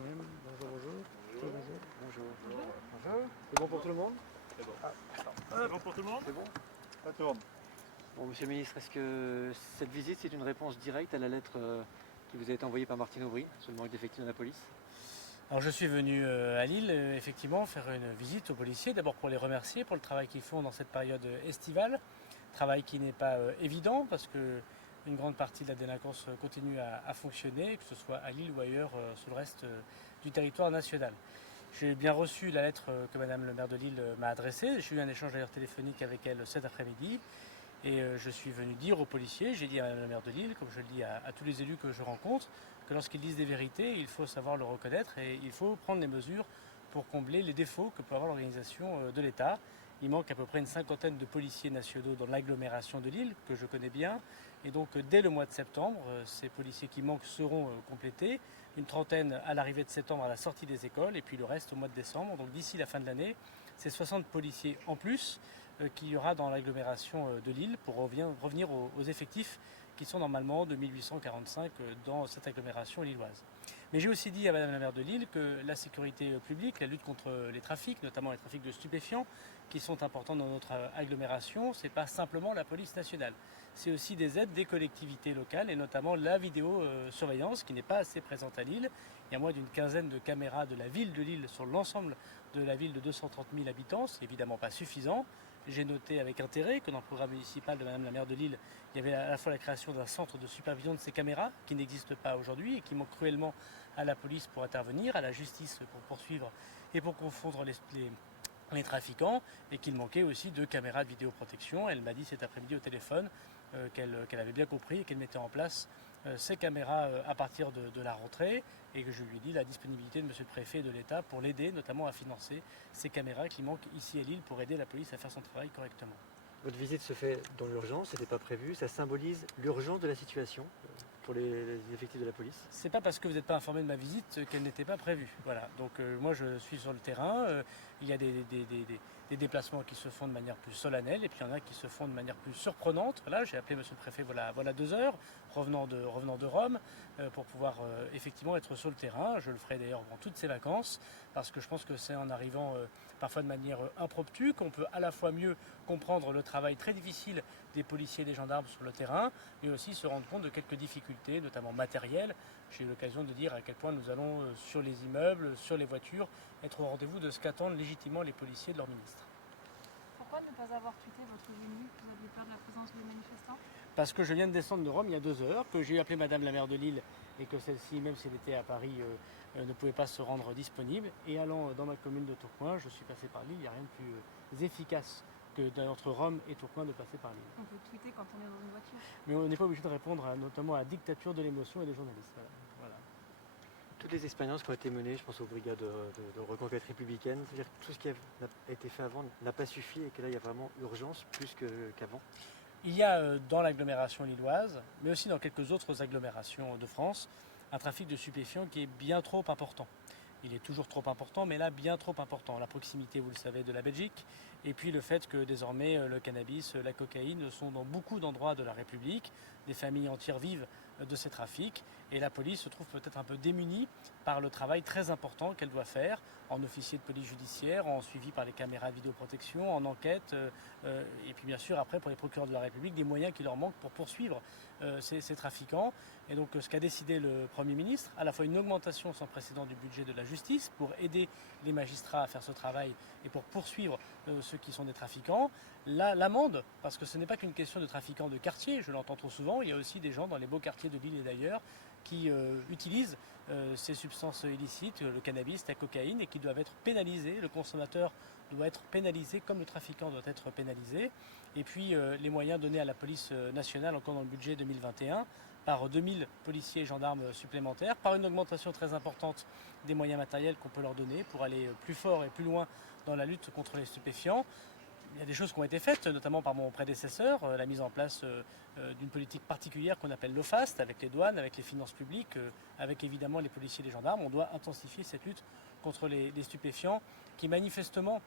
Bonjour, bonjour. Bonjour. Bonjour. Bonjour. C'est bon pour tout le monde? C'est bon. C'est bon pour tout le monde? C'est bon. Ça tourne. Bon, Monsieur le ministre, est-ce que cette visite c'est une réponse directe à la lettre qui vous a été envoyée par Martine Aubry sur le manque d'effectifs de la police? Alors je suis venu à Lille, effectivement, faire une visite aux policiers, d'abord pour les remercier pour le travail qu'ils font dans cette période estivale, travail qui n'est pas évident parce que une grande partie de la délinquance continue à fonctionner, que ce soit à Lille ou ailleurs sur le reste du territoire national. J'ai bien reçu la lettre que Madame le maire de Lille m'a adressée, j'ai eu un échange d'ailleurs téléphonique avec elle cet après-midi. Et je suis venu dire aux policiers, j'ai dit à Madame la maire de Lille, comme je le dis à tous les élus que je rencontre, que lorsqu'ils disent des vérités, il faut savoir le reconnaître et il faut prendre les mesures pour combler les défauts que peut avoir l'organisation de l'État. Il manque à peu près une cinquantaine de policiers nationaux dans l'agglomération de Lille, que je connais bien. Et donc dès le mois de septembre, ces policiers qui manquent seront complétés. Une trentaine à l'arrivée de septembre à la sortie des écoles et puis le reste au mois de décembre. Donc d'ici la fin de l'année, c'est 60 policiers en plus qu'il y aura dans l'agglomération de Lille pour revenir aux effectifs qui sont normalement de 1845 dans cette agglomération lilloise. Mais j'ai aussi dit à Madame la maire de Lille que la sécurité publique, la lutte contre les trafics, notamment les trafics de stupéfiants, qui sont importants dans notre agglomération, c'est pas simplement la police nationale. C'est aussi des aides des collectivités locales et notamment la vidéosurveillance qui n'est pas assez présente à Lille. Il y a moins d'une quinzaine de caméras de la ville de Lille sur l'ensemble de la ville de 230 000 habitants. C'est évidemment pas suffisant. J'ai noté avec intérêt que dans le programme municipal de Madame la maire de Lille, il y avait à la fois la création d'un centre de supervision de ces caméras qui n'existe pas aujourd'hui et qui manque cruellement à la police pour intervenir, à la justice pour poursuivre et pour confondre les trafiquants, et qu'il manquait aussi de caméras de vidéoprotection. Elle m'a dit cet après-midi au téléphone qu'elle avait bien compris et qu'elle mettait en place ces caméras à partir de la rentrée et que je lui ai dit la disponibilité de monsieur le préfet et de l'État pour l'aider notamment à financer ces caméras qui manquent ici à Lille pour aider la police à faire son travail correctement. Votre visite se fait dans l'urgence, c'était pas prévu, ça symbolise l'urgence de la situation pour les effectifs de la police? C'est pas parce que vous n'êtes pas informé de ma visite qu'elle n'était pas prévue. Voilà. Donc moi je suis sur le terrain, il y a des déplacements qui se font de manière plus solennelle et puis il y en a qui se font de manière plus surprenante. Voilà, j'ai appelé monsieur le préfet voilà 2 heures, revenant de Rome, pour pouvoir effectivement être sur le terrain. Je le ferai d'ailleurs dans toutes ces vacances parce que je pense que c'est en arrivant parfois de manière impromptue qu'on peut à la fois mieux comprendre le travail très difficile des policiers et des gendarmes sur le terrain, mais aussi se rendre compte de quelques difficultés, notamment matérielles. J'ai eu l'occasion de dire à quel point nous allons, sur les immeubles, sur les voitures, être au rendez-vous de ce qu'attendent légitimement les policiers de leur ministre. Pourquoi ne pas avoir tweeté votre venue? Vous aviez peur de la présence des manifestants? Parce que je viens de descendre de Rome il y a 2 heures, que j'ai appelé Madame la maire de Lille et que celle-ci, même si elle était à Paris, ne pouvait pas se rendre disponible. Et allant dans ma commune de Tourcoing, je suis passé par Lille, il n'y a rien de plus efficace que entre Rome et Tourcoing de passer par Lille. On peut tweeter quand on est dans une voiture. Mais on n'est pas obligé de répondre notamment à la dictature de l'émotion et des journalistes. Voilà. Toutes les expériences qui ont été menées, je pense aux brigades de reconquête républicaine, c'est-à-dire que tout ce qui a été fait avant n'a pas suffi et que là il y a vraiment urgence plus qu'avant. Il y a dans l'agglomération lilloise, mais aussi dans quelques autres agglomérations de France, un trafic de stupéfiants qui est bien trop important. Il est toujours trop important, mais là bien trop important. La proximité, vous le savez, de la Belgique, et puis le fait que désormais le cannabis, la cocaïne sont dans beaucoup d'endroits de la République. Des familles entières vivent de ces trafics, et la police se trouve peut-être un peu démunie par le travail très important qu'elle doit faire en officier de police judiciaire, en suivi par les caméras de vidéoprotection, en enquête, et puis bien sûr après pour les procureurs de la République, des moyens qui leur manquent pour poursuivre ces trafiquants. Et donc ce qu'a décidé le Premier ministre, à la fois une augmentation sans précédent du budget de la justice pour aider les magistrats à faire ce travail et pour poursuivre ceux qui sont des trafiquants, l'amende, parce que ce n'est pas qu'une question de trafiquants de quartier, je l'entends trop souvent, il y a aussi des gens dans les beaux quartiers de Lille et d'ailleurs qui utilisent ces substances illicites, le cannabis, la cocaïne, et qui doivent être pénalisés. Le consommateur doit être pénalisé comme le trafiquant doit être pénalisé. Et puis les moyens donnés à la police nationale encore dans le budget 2021 par 2000 policiers et gendarmes supplémentaires, par une augmentation très importante des moyens matériels qu'on peut leur donner pour aller plus fort et plus loin dans la lutte contre les stupéfiants. Il y a des choses qui ont été faites, notamment par mon prédécesseur, la mise en place d'une politique particulière qu'on appelle l'OFAST, avec les douanes, avec les finances publiques, avec évidemment les policiers et les gendarmes. On doit intensifier cette lutte contre les stupéfiants qui manifestement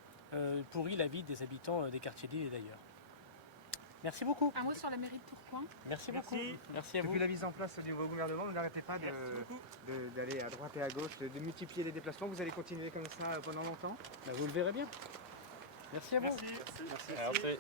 pourrit la vie des habitants des quartiers de Lille et d'ailleurs. Merci beaucoup. Un mot sur la mairie de Tourcoing. Merci beaucoup. Merci. Merci à vous. Depuis la mise en place du nouveau gouvernement, vous n'arrêtez pas d'aller à droite et à gauche, de multiplier les déplacements. Vous allez continuer comme ça pendant longtemps? Bah, vous le verrez bien. Merci à vous. Merci. Merci.